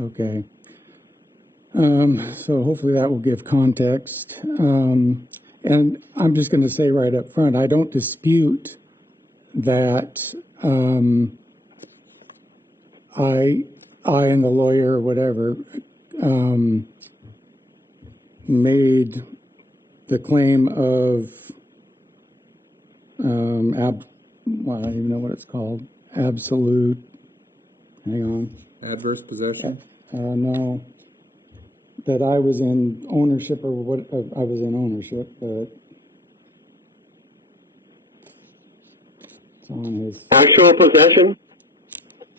Okay. So hopefully that will give context. And I'm just going to say right up front, I don't dispute that I and the lawyer or whatever made the claim of well, I don't even know what it's called. Absolute. Hang on. Adverse possession? No. That I was in ownership, or what I was in ownership, but it's on his Actual possession?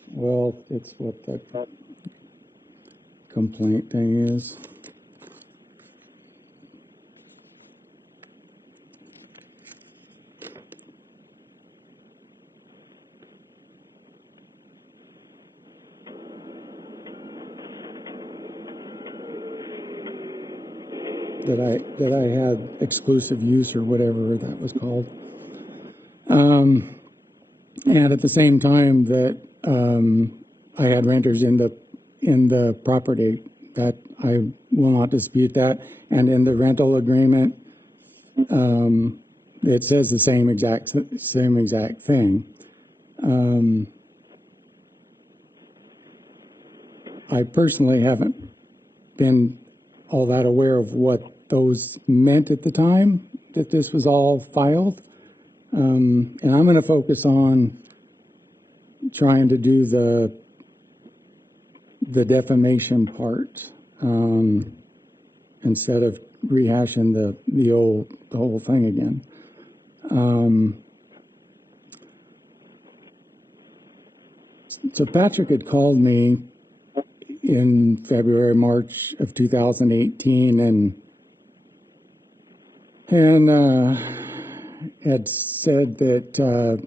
Well, it's what the complaint thing is. That I had exclusive use or whatever that was called. And at the same time that I had renters in the property, that I will not dispute that. And in the rental agreement, it says the same exact thing. I personally haven't been all that aware of what those meant at the time that this was all filed. And I'm going to focus on trying to do the defamation part instead of rehashing the whole thing again. So Patrick had called me in February, March of 2018, and had said that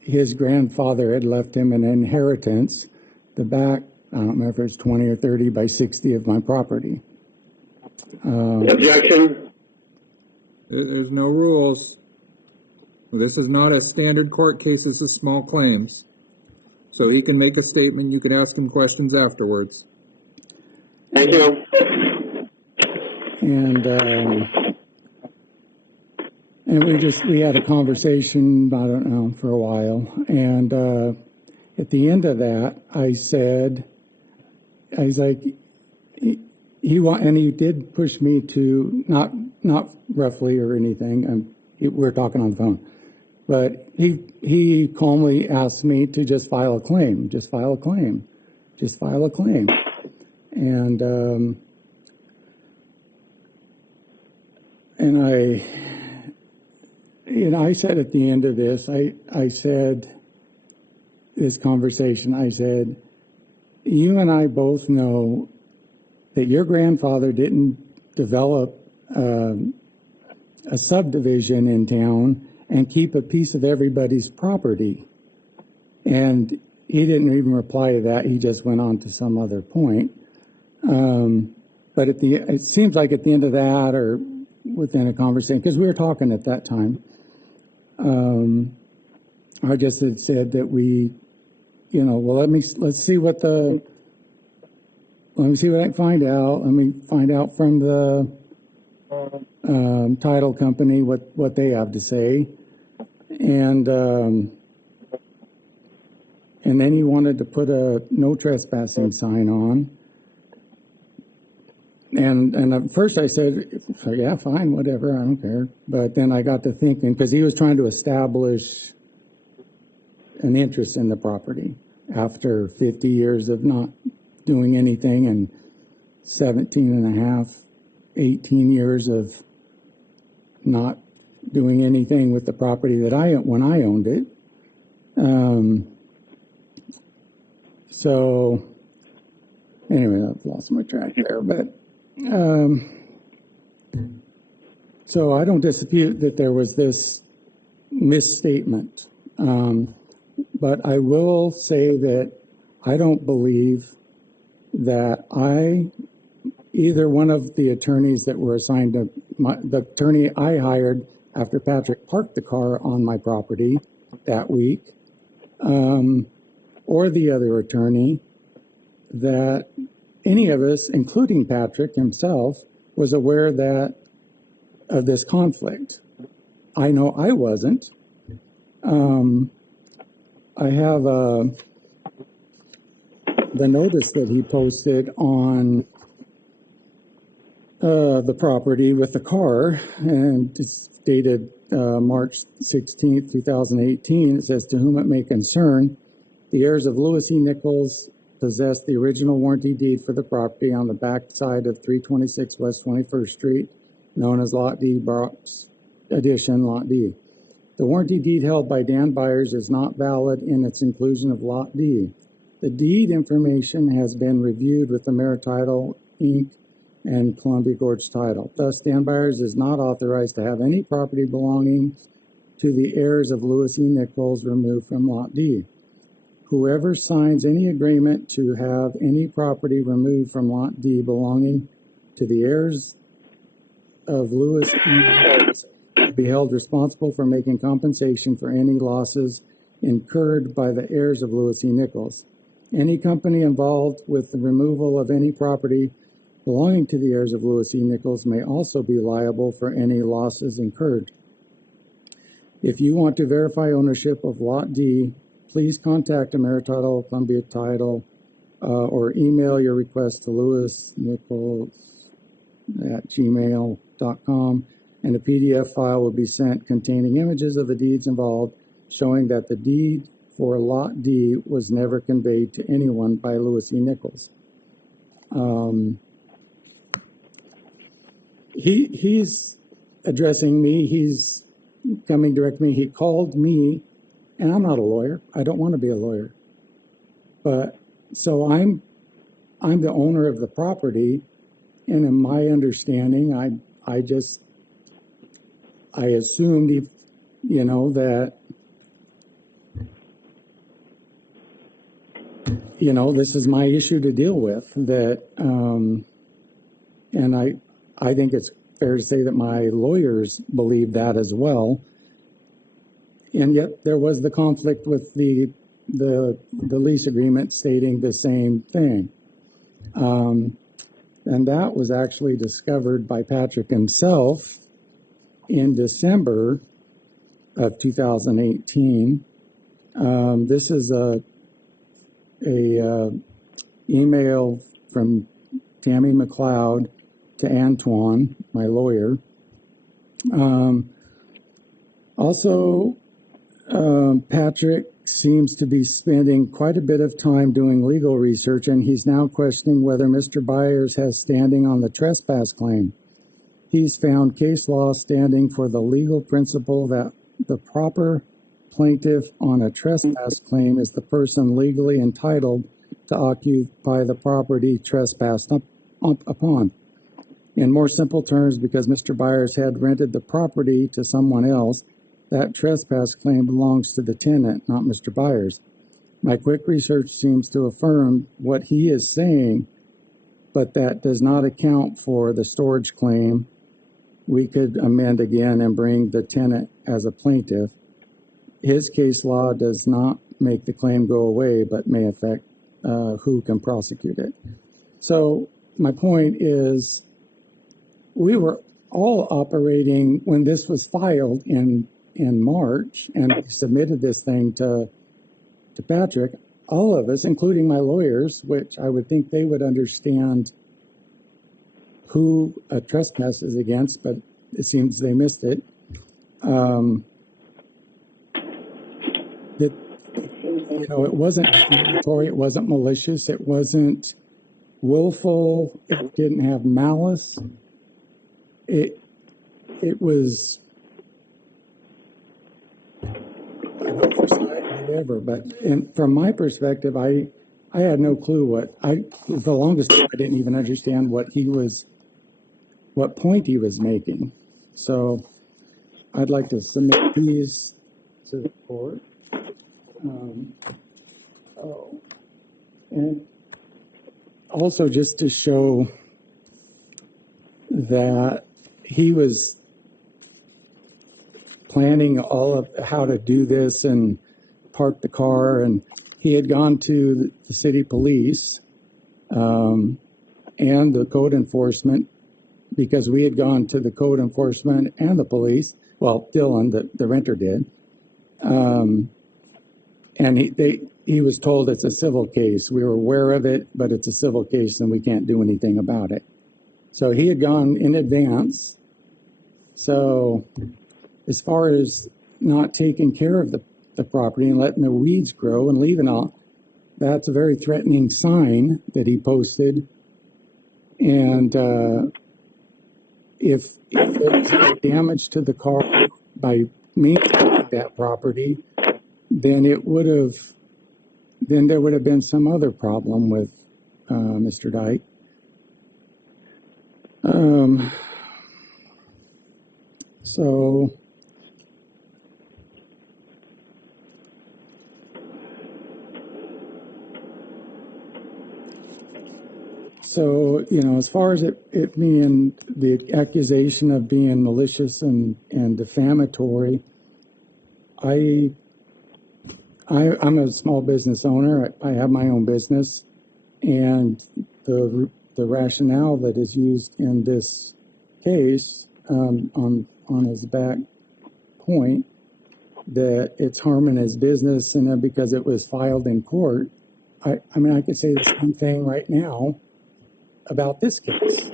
his grandfather had left him an inheritance, the back, I don't remember if it was 20 or 30 by 60 of my property. Objection. There's no rules. This is not a standard court case. This is small claims. So he can make a statement. You can ask him questions afterwards. Thank you. And we had a conversation, I don't know, for a while. And at the end of that, I was like, he did push me to, not roughly or anything, we're talking on the phone, but he calmly asked me to just file a claim, and I said at the end of this, I said, this conversation, I said, you and I both know that your grandfather didn't develop a subdivision in town and keep a piece of everybody's property. And he didn't even reply to that. He just went on to some other point. But it seems like at the end of that, or within a conversation, because we were talking at that time, I just had said that we, well, let me see what I can find out. Let me find out from the title company what they have to say. And then he wanted to put a no trespassing sign on. And at first I said, yeah, fine, whatever, I don't care. But then I got to thinking, because he was trying to establish an interest in the property after 50 years of not doing anything and 17 and a half, 18 years of not doing anything with the property that when I owned it. So anyway, I've lost my track there, but so I don't dispute that there was this misstatement, but I will say that I don't believe that either one of the attorneys that were assigned to the attorney I hired after Patrick parked the car on my property that week, or the other attorney, that any of us, including Patrick himself, was aware of this conflict. I know I wasn't. I have the notice that he posted on the property with the car, and it's dated March 16th, 2018. It says, "To whom it may concern, the heirs of Lewis E. Nichols possess the original warranty deed for the property on the back side of 326 West 21st Street, known as Lot D, Brock's Addition, Lot D. The warranty deed held by Dan Byers is not valid in its inclusion of Lot D. The deed information has been reviewed with the Title, Inc. and Columbia Gorge Title. Thus, Dan Byers is not authorized to have any property belonging to the heirs of Lewis E. Nichols removed from Lot D. Whoever signs any agreement to have any property removed from Lot D belonging to the heirs of Lewis E. Nichols will be held responsible for making compensation for any losses incurred by the heirs of Lewis E. Nichols. Any company involved with the removal of any property belonging to the heirs of Lewis E. Nichols may also be liable for any losses incurred. If you want to verify ownership of Lot D, please contact Title, Columbia Title, or email your request to lewisnichols@gmail.com, and a PDF file will be sent containing images of the deeds involved, showing that the deed for Lot D was never conveyed to anyone by Lewis E. Nichols." He's addressing me. He's coming direct to me. He called me, and I'm not a lawyer. I don't want to be a lawyer. But so I'm the owner of the property, and in my understanding, I assumed that this is my issue to deal with, that and I think it's fair to say that my lawyers believe that as well. And yet there was the conflict with the lease agreement stating the same thing. And that was actually discovered by Patrick himself in December of 2018. This is a email from Tammy McLeod to Antoine, my lawyer. Patrick seems to be spending quite a bit of time doing legal research, and he's now questioning whether Mr. Byers has standing on the trespass claim. He's found case law standing for the legal principle that the proper plaintiff on a trespass claim is the person legally entitled to occupy the property trespassed upon. In more simple terms, because Mr. Byers had rented the property to someone else, that trespass claim belongs to the tenant, not Mr. Byers. My quick research seems to affirm what he is saying, but that does not account for the storage claim. We could amend again and bring the tenant as a plaintiff. His case law does not make the claim go away, but may affect who can prosecute it. So my point is, we were all operating when this was filed in March, and we submitted this thing to Patrick, all of us, including my lawyers, which I would think they would understand who a trespass is against, but it seems they missed it. It wasn't defamatory, it wasn't malicious, it wasn't willful, it didn't have malice. It was an oversight, whatever. But from my perspective, I had no clue for the longest time I didn't even understand what point he was making. So I'd like to submit these to the court. And also just to show that he was planning all of how to do this and park the car, and he had gone to the city police and the code enforcement, because we had gone to the code enforcement and the police. Well, Dylan, the renter did. And he was told it's a civil case. We were aware of it, but it's a civil case and we can't do anything about it. So he had gone in advance. So as far as not taking care of the property and letting the weeds grow and leaving all, that's a very threatening sign that he posted. And if there's any damage to the car by maintaining that property, then there would have been some other problem with Mr. Dyke. So, you know, as far as it being the accusation of being malicious and defamatory, I'm a small business owner. I have my own business, and the rationale that is used in this case on his back point that it's harming his business, and then because it was filed in court, I mean, I could say the same thing right now about this case.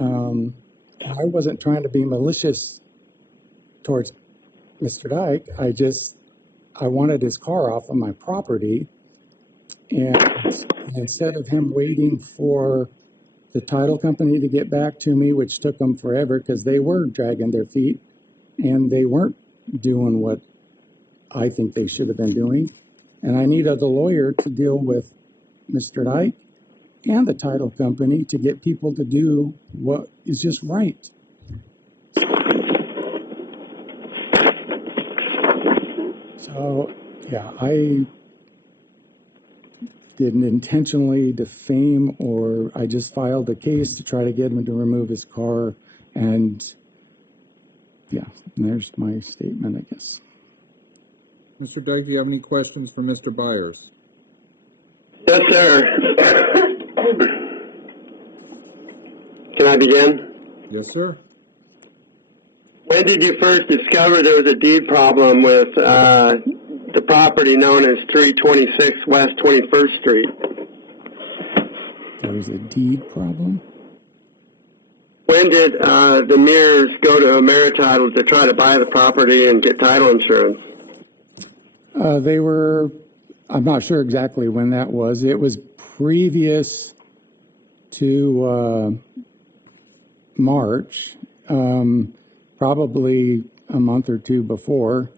I wasn't trying to be malicious towards Mr. Dyke. I wanted his car off of my property, and instead of him waiting for the title company to get back to me, which took them forever because they were dragging their feet and they weren't doing what I think they should have been doing. And I needed a lawyer to deal with Mr. Dyke and the title company to get people to do what is just right. So, yeah, I didn't intentionally defame, or I just filed a case to try to get him to remove his car. And yeah, there's my statement, I guess. Mr. Dyke, do you have any questions for Mr. Byers? Yes, sir. Can I begin? Yes, sir. When did you first discover there was a deed problem with the property known as 326 West 21st Street? There was a deed problem? When did the Mears go to Amerititle to try to buy the property and get title insurance? I'm not sure exactly when that was. It was previous to March, probably a month or two before.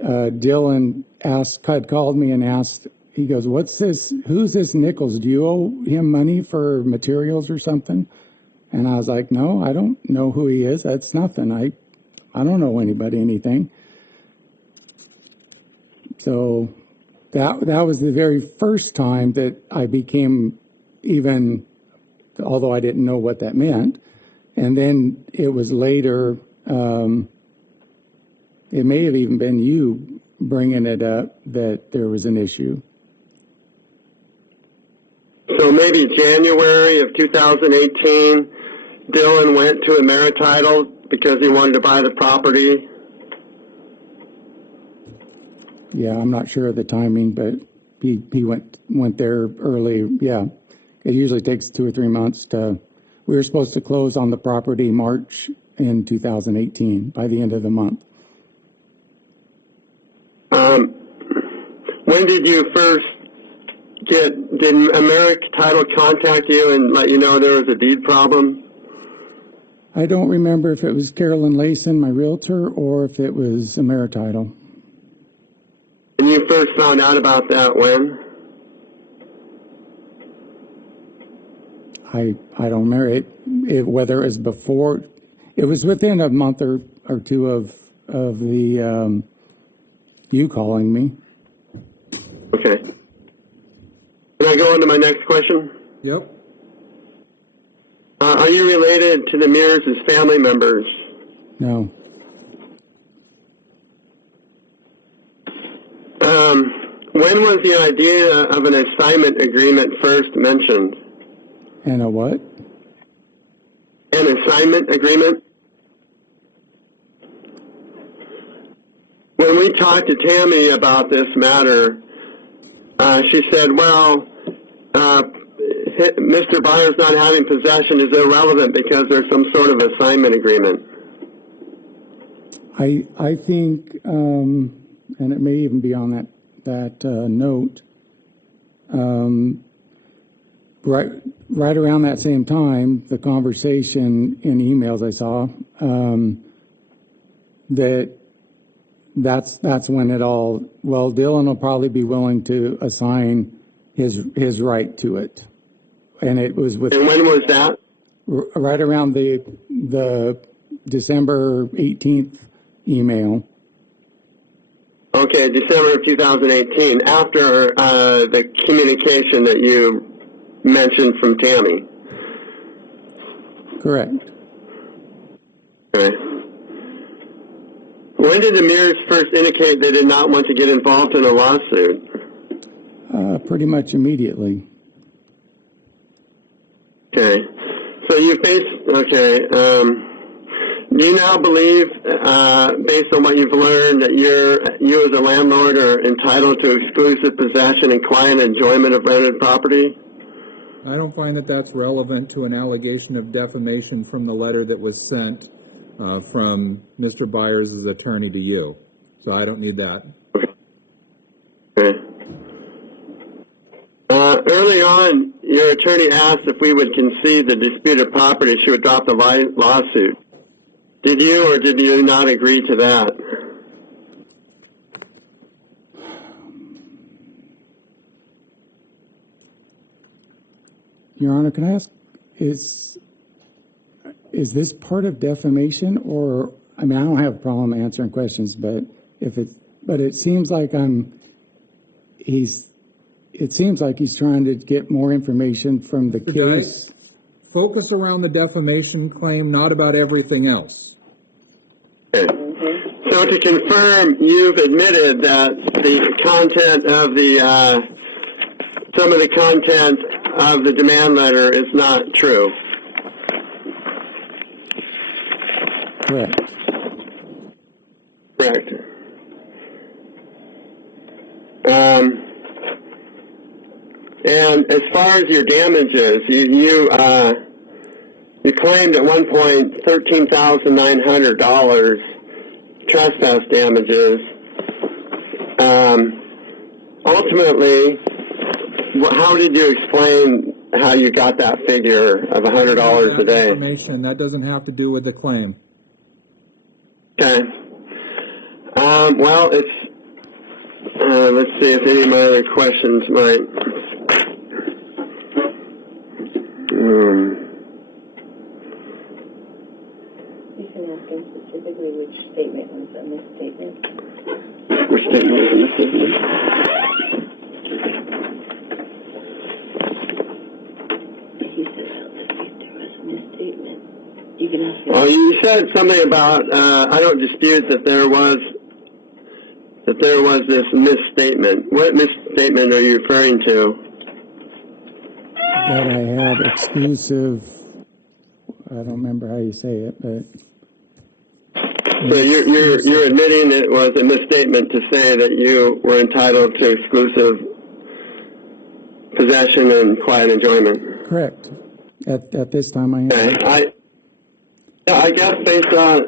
Dylan had called me and asked, he goes, "What's this? Who's this Nichols? Do you owe him money for materials or something?" And I was like, "No, I don't know who he is. That's nothing. I don't owe anybody anything." So that was the very first time that I became, even although I didn't know what that meant. And then it was later, it may have even been you bringing it up that there was an issue. So maybe January of 2018, Dylan went to Amerititle because he wanted to buy the property. Yeah, I'm not sure of the timing, but he went there early. Yeah, it usually takes 2 or 3 months we were supposed to close on the property March in 2018 by the end of the month. When did you first did Amerititle contact you and let you know there was a deed problem? I don't remember if it was Carolyn Layson, my realtor, or if it was Amerititle. And you first found out about that when? I don't remember whether it was before. It was within a month or two of the you calling me. Okay. Can I go on to my next question? Yep. Are you related to the Mears as family members? No. When was the idea of an assignment agreement first mentioned? And a what? An assignment agreement? When we talked to Tammy about this matter, she said, well, Mr. Byers not having possession is irrelevant because there's some sort of assignment agreement. I think, and it may even be on that note, right around that same time, the conversation in emails I saw, that's when it all, well, Dylan will probably be willing to assign his right to it. And it was with. And when was that? Right around the December 18th email. Okay, December of 2018, after the communication that you mentioned from Tammy. Correct. Okay. When did the Mears first indicate they did not want to get involved in a lawsuit? Pretty much immediately. Okay. So you okay. Do you now believe, based on what you've learned, that you as a landlord are entitled to exclusive possession and quiet enjoyment of rented property? I don't find that that's relevant to an allegation of defamation from the letter that was sent from Mr. Byers' attorney to you. So I don't need that. Okay. Early on, your attorney asked if we would concede the disputed property, she would drop the lawsuit. Did you or did you not agree to that? Your Honor, can I ask, is this part of defamation, or, I mean, I don't have a problem answering questions, but it seems like it seems like he's trying to get more information from the case. Focus around the defamation claim, not about everything else. Okay. So to confirm, you've admitted that the content of some of the content of the demand letter is not true. Correct. Correct. And as far as your damages, you claimed at one point $13,900 trespass damages. Ultimately, how did you explain how you got that figure of $100 a day? Information that doesn't have to do with the claim. Okay. Well, it's. Let's see if any of my other questions might. You can ask him specifically which statement was a misstatement. Which statement was a misstatement? He said there was a misstatement. You can ask him. Well, you said something about I don't dispute that there was this misstatement. What misstatement are you referring to? That I had exclusive, I don't remember how you say it, but. So you're admitting it was a misstatement to say that you were entitled to exclusive possession and quiet enjoyment. Correct. At this time I am. Okay. I guess based on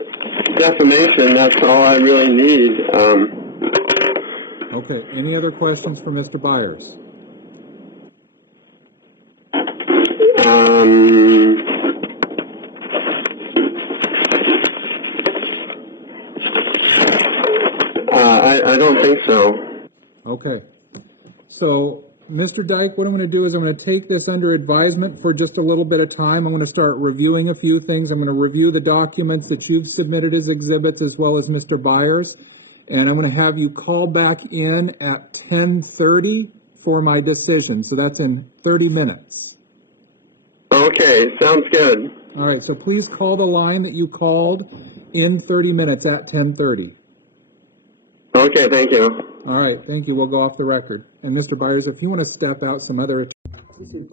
defamation, that's all I really need. Okay. Any other questions for Mr. Byers? I don't think so. Okay. So, Mr. Dyke, what I'm going to do is I'm going to take this under advisement for just a little bit of time. I'm going to start reviewing a few things. I'm going to review the documents that you've submitted as exhibits as well as Mr. Byers. And I'm going to have you call back in at 10:30 for my decision. So that's in 30 minutes. Okay, sounds good. All right, so please call the line that you called in 30 minutes at 10:30. Okay, thank you. All right, thank you. We'll go off the record. And Mr. Byers, if you want to step out some other... Please.